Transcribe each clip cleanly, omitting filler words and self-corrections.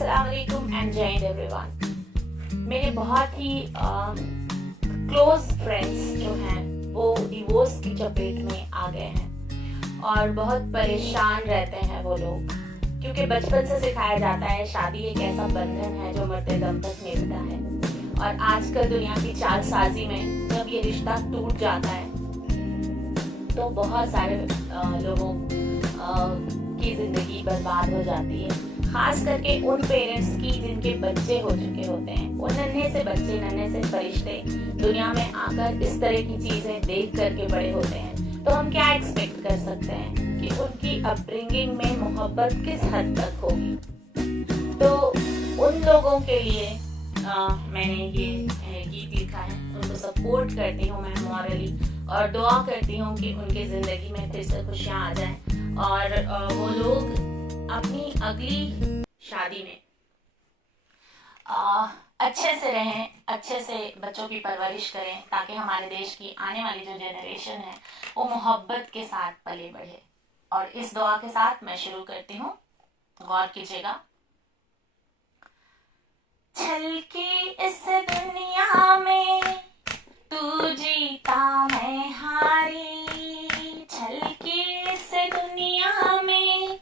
अस्सलाम वालेकुम एंड जय हिंद एवरीवन। मेरे बहुत ही क्लोज फ्रेंड्स जो हैं वो डिवोर्स की चपेट में आ गए हैं और बहुत परेशान रहते हैं वो लोग, क्योंकि बचपन से सिखाया जाता है शादी एक ऐसा बंधन है जो मरते दम तक निभता है। और आजकल दुनिया की चालसाजी में जब ये रिश्ता टूट जाता है तो बहुत सारे लोगों की जिंदगी बर्बाद हो जाती है, खास करके उन पेरेंट्स की जिनके बच्चे हो चुके होते हैं। वो नन्हे से बच्चे, नन्हे से फरिश्ते दुनिया में आकर इस तरह की चीजें देख करके बड़े होते हैं, तो हम क्या एक्सपेक्ट कर सकते हैं कि उनकी अपब्रिंगिंग में मोहब्बत किस हद तक होगी। तो उन लोगों के लिए मैंने ये गीत लिखा है। उनको सपोर्ट करती हूँ मैं मॉरली और दुआ करती हूँ कि उनकी जिंदगी में फिर से खुशियाँ आ जाएं और वो लोग अपनी अगली शादी में अच्छे से रहें, अच्छे से बच्चों की परवरिश करें, ताकि हमारे देश की आने वाली जो जनरेशन है वो मोहब्बत के साथ पले बढ़े। और इस दुआ के साथ मैं शुरू करती हूँ, गौर कीजिएगा। चल के इस दुनिया में तू जीता मैं हारी, चल के इस दुनिया में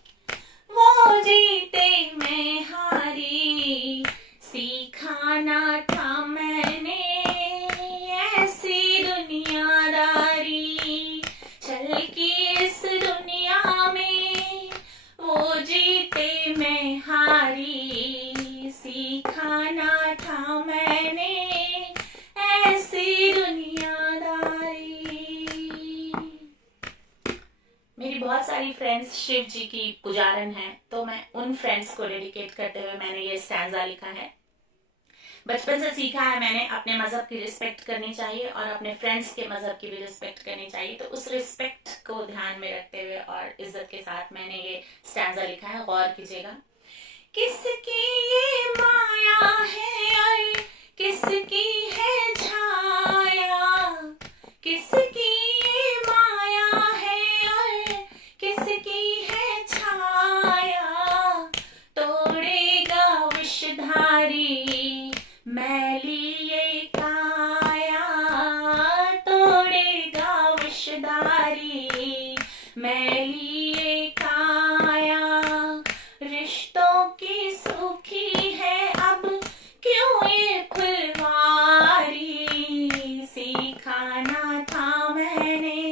वो जीते मैं हारी, सीखा ना था मैंने ऐसी दुनियादारी, चल के इस दुनिया में वो जीते मैं हारी, सीखा ना था मैंने ऐसी दुनियादारी। मेरी बहुत सारी फ्रेंड्स शिव जी की पुजारन हैं, तो मैं उन फ्रेंड्स को डेडिकेट करते हुए मैंने ये स्टैंजा लिखा है। बचपन से सीखा है मैंने अपने मजहब की रिस्पेक्ट करनी चाहिए और अपने फ्रेंड्स के मजहब की भी रिस्पेक्ट करनी चाहिए, तो उस रिस्पेक्ट को ध्यान में रखते हुए और इज्जत के साथ मैंने ये स्टैंजा लिखा है, गौर कीजिएगा। किसकी ये माया है और किसकी है छाया, किसकी ये माया है और किसकी है छाया, तोड़ेगा विषधारी मैली ये काया, तोड़ेगा विषधारी मैली ये काया, रिश्तों की सूखी है अब क्यों ये फुलवारी, सीखा था मैंने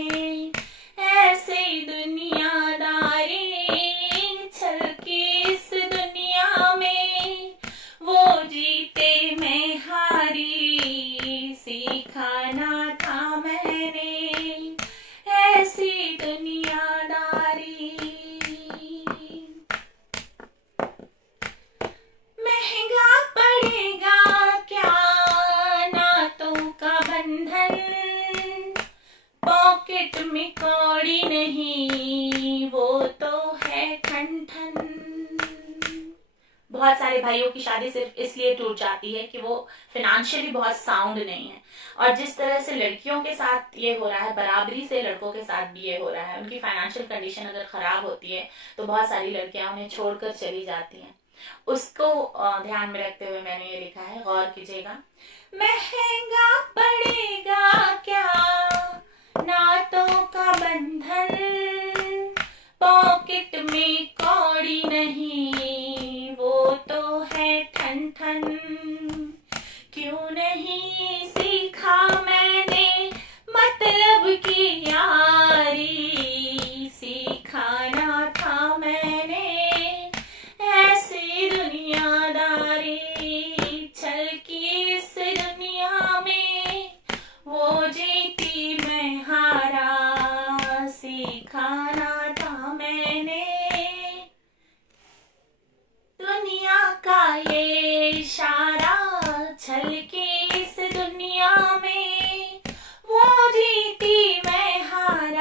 ऐसे दुनियादारी, चल के इस दुनिया में वो जीते मैं हारी, सीखा था मैंने ऐसी दुनियादारी। महंगा पड़ेगा क्या नातों का बंधन, पॉकेट में कौड़ी नहीं वो तो है ठन ठन। बहुत सारे भाइयों की शादी सिर्फ इसलिए टूट जाती है कि वो फाइनेंशियली बहुत साउंड नहीं है, और जिस तरह से लड़कियों के साथ ये हो रहा है बराबरी से लड़कों के साथ भी ये हो रहा है। उनकी फाइनेंशियल कंडीशन अगर खराब होती है तो बहुत सारी लड़कियां उन्हें छोड़कर चली जाती हैं। उसको ध्यान में रखते हुए मैंने ये लिखा है, गौर कीजिएगा। महंगा पड़ेगा क्या नातों का बंधन, पॉकेट में कौड़ी नहीं वो तो है ठन ठन, क्यों नहीं सीखा मैंने मतलब की यारी, सीखा था मैंने ऐसी दुनियादारी, चल के इस दुनिया में वो जीती मैं हारा, सीखा था मैंने दुनिया का ये इशारा, चल के इस दुनिया में वो जीती मैं हारा।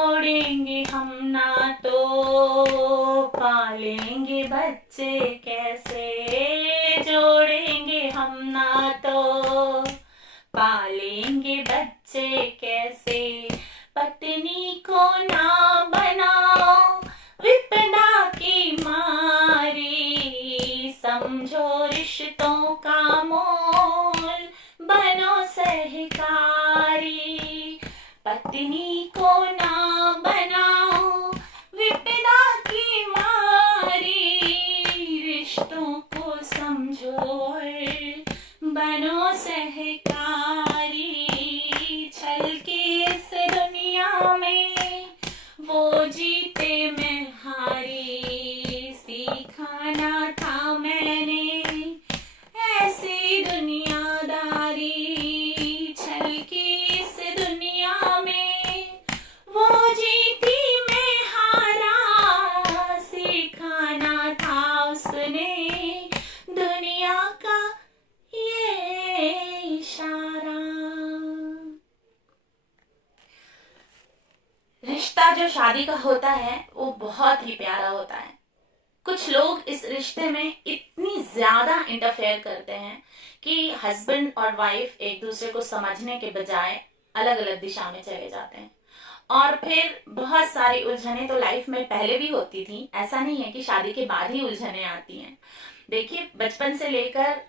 जोड़ेंगे हम नातों, पालेंगे बच्चे कैसे, जोड़ेंगे हम नातों, पालेंगे बच्चे कैसे। पत्नी को ना बनाओ विपदा की मारी, समझो रिश्तों का मोल, बनो सहकारी। पत्नी को ना बनाओ विपदा की मारी, रिश्तों को समझो बनो सहकारी। छल के इस दुनिया में वो जीते मैं हारी, सीखा ना था मैंने ऐसी दुनियादारी। छल की इस दुनिया में वो जीती मैं हारा, सीखा ना था उसने दुनिया का ये इशारा। रिश्ता जो शादी का होता है वो बहुत ही प्यारा होता है। कुछ लोग इस रिश्ते में इतनी ज्यादा इंटरफेयर करते हैं कि हस्बैंड और वाइफ एक दूसरे को समझने के बजाय अलग अलग दिशा में चले जाते हैं, और फिर बहुत सारी उलझने तो लाइफ में पहले भी होती थी। ऐसा नहीं है कि शादी के बाद ही उलझने आती हैं। देखिए, बचपन से लेकर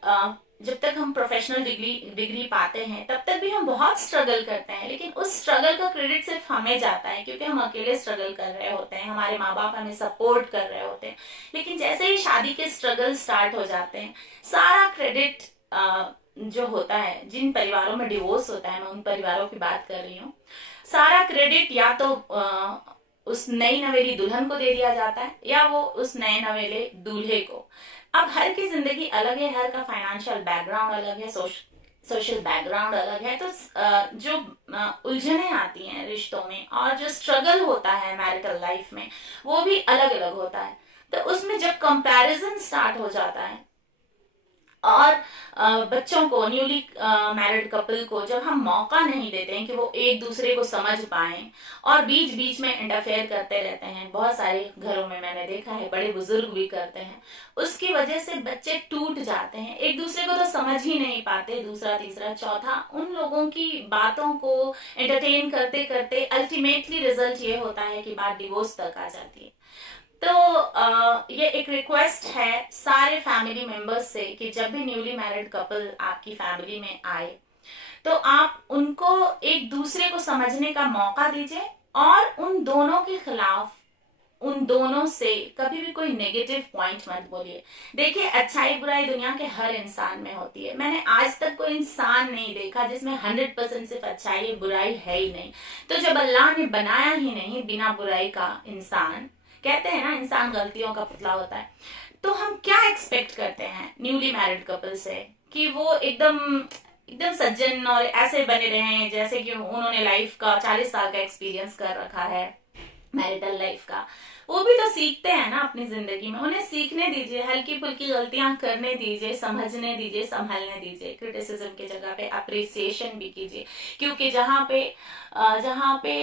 जब तक हम प्रोफेशनल डिग्री पाते हैं तब तक भी हम बहुत स्ट्रगल करते हैं, लेकिन उस स्ट्रगल का क्रेडिट सिर्फ हमें जाता है क्योंकि हम अकेले स्ट्रगल कर रहे होते हैं, हमारे माँ बाप हमें सपोर्ट कर रहे होते हैं। लेकिन जैसे ही शादी के स्ट्रगल स्टार्ट हो जाते हैं, सारा क्रेडिट जो होता है, जिन परिवारों में डिवोर्स होता है, मैं उन परिवारों की बात कर रही हूँ, सारा क्रेडिट या तो उस नई नवेली दुल्हन को दे दिया जाता है या वो उस नए नवेले दूल्हे को। अब हर की जिंदगी अलग है, हर का फाइनेंशियल बैकग्राउंड अलग है, सोशल बैकग्राउंड अलग है, तो जो उलझने आती हैं रिश्तों में और जो स्ट्रगल होता है मैरिटल लाइफ में वो भी अलग अलग होता है। तो उसमें जब कंपैरिजन स्टार्ट हो जाता है और बच्चों को, न्यूली मैरिड कपल को जब हम मौका नहीं देते हैं कि वो एक दूसरे को समझ पाएं और बीच बीच में इंटरफेयर करते रहते हैं, बहुत सारे घरों में मैंने देखा है, बड़े बुजुर्ग भी करते हैं, उसकी वजह से बच्चे टूट जाते हैं, एक दूसरे को तो समझ ही नहीं पाते, दूसरा तीसरा चौथा उन लोगों की बातों को एंटरटेन करते करते अल्टीमेटली रिजल्ट ये होता है कि बात डिवोर्स तक आ जाती है। तो ये एक रिक्वेस्ट है सारे फैमिली मेंबर्स से कि जब भी न्यूली मैरिड कपल आपकी फैमिली में आए तो आप उनको एक दूसरे को समझने का मौका दीजिए और उन दोनों के खिलाफ, उन दोनों से कभी भी कोई नेगेटिव पॉइंट मत बोलिए। देखिए, अच्छाई बुराई दुनिया के हर इंसान में होती है। मैंने आज तक कोई इंसान नहीं देखा जिसमें 100% सिर्फ अच्छाई बुराई है ही नहीं। तो जब अल्लाह ने बनाया ही नहीं बिना बुराई का इंसान, कहते हैं ना इंसान गलतियों का पुतला होता है, तो हम क्या एक्सपेक्ट करते हैं न्यूली मैरिड कपल से कि वो एकदम सज्जन और ऐसे बने रहे जैसे कि उन्होंने लाइफ का 40 साल का एक्सपीरियंस कर रखा है मैरिटल लाइफ का। वो भी तो सीखते हैं ना अपनी जिंदगी में, उन्हें सीखने दीजिए, हल्की फुल्की गलतियां करने दीजिए, समझने दीजिए, संभलने दीजिए। क्रिटिसिज्म की जगह पे अप्रिसिएशन भी कीजिए, क्योंकि जहाँ पे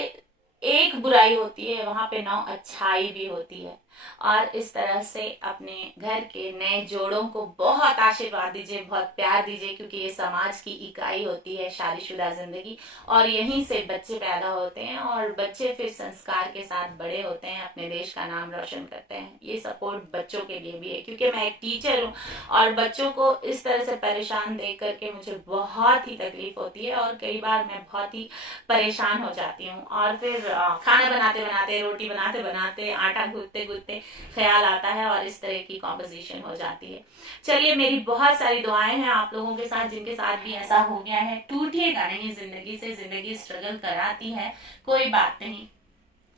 एक बुराई होती है वहां पे 9 अच्छाई भी होती है। और इस तरह से अपने घर के नए जोड़ों को बहुत आशीर्वाद दीजिए, बहुत प्यार दीजिए, क्योंकि ये समाज की इकाई होती है शादीशुदा जिंदगी, और यहीं से बच्चे पैदा होते हैं और बच्चे फिर संस्कार के साथ बड़े होते हैं, अपने देश का नाम रोशन करते हैं। ये सपोर्ट बच्चों के लिए भी है, क्योंकि मैं एक टीचर हूँ और बच्चों को इस तरह से परेशान देख करके मुझे बहुत ही तकलीफ होती है और कई बार मैं बहुत ही परेशान हो जाती हूँ। और फिर खाना बनाते बनाते, रोटी बनाते बनाते, आटा गूंथते गूंथते ख्याल आता है और इस तरह की कॉम्पोजिशन हो जाती है। चलिए, मेरी बहुत सारी दुआएं हैं आप लोगों के साथ जिनके साथ भी ऐसा हो गया है। टूटिएगा नहीं जिंदगी से, जिंदगी स्ट्रगल कराती है, कोई बात नहीं,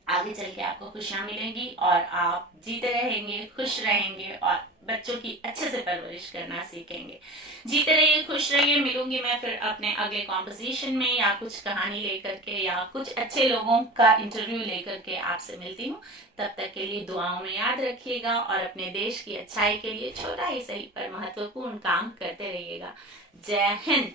आगे चल के आपको खुशियां मिलेंगी और आप जीते रहेंगे, खुश रहेंगे और बच्चों की अच्छे से परवरिश करना सीखेंगे। जीते रहिए, खुश रहिए। मिलूंगी मैं फिर अपने अगले कॉम्पोजिशन में, या कुछ कहानी लेकर के, या कुछ अच्छे लोगों का इंटरव्यू लेकर के आपसे मिलती हूँ। तब तक के लिए दुआओं में याद रखिएगा और अपने देश की अच्छाई के लिए छोटा ही सही पर महत्वपूर्ण काम करते रहिएगा। जय हिंद।